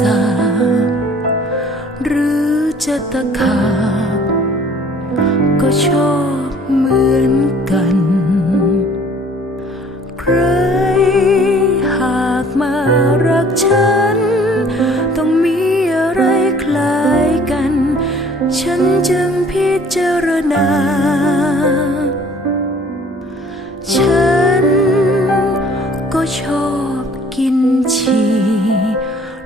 สาหรือจะตะขาบก็ชอบเหมือนกัน ใครหากมารักฉัน ต้องมีอะไรคล้ายกัน ฉันจึงพิจารณา ฉันก็ชอบกินฉี่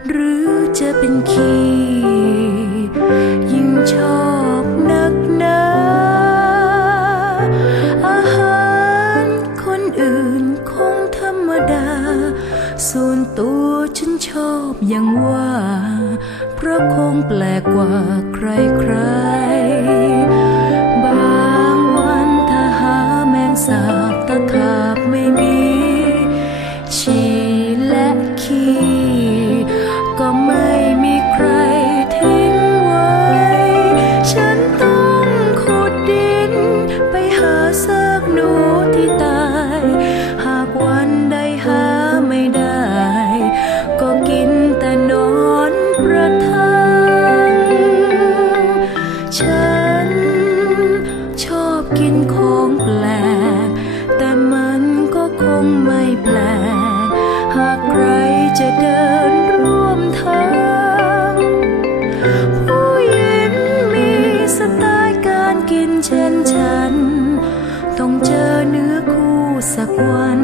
หรือจะเป็นขี้ยิ่งชอบนักหนาอาหารคนอื่นคงธรรมดา ส่วนตัวฉันชอบอย่างว่า เพราะคงแปลกกว่าใครใครๆบางวันถ้าหาแมงสา สักวัน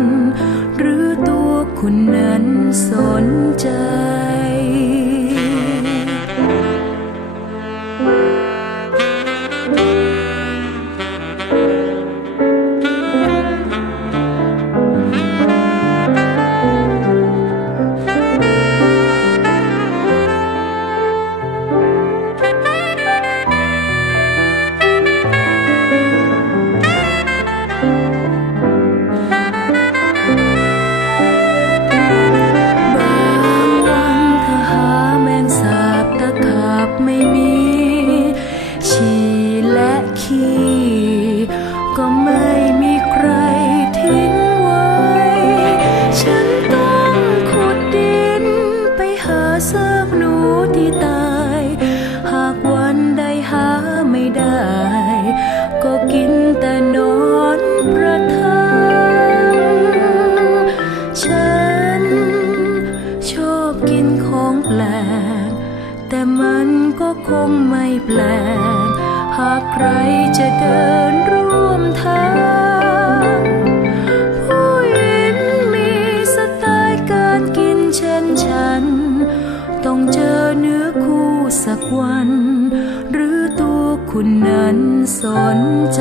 หรือตัวคุณนั้นสนใจ มันก็คงไม่แปลก หากใครจะเดิน ต้องเจอเนื้อคู่สักวัน หรือตัวคุณนั้นสนใจ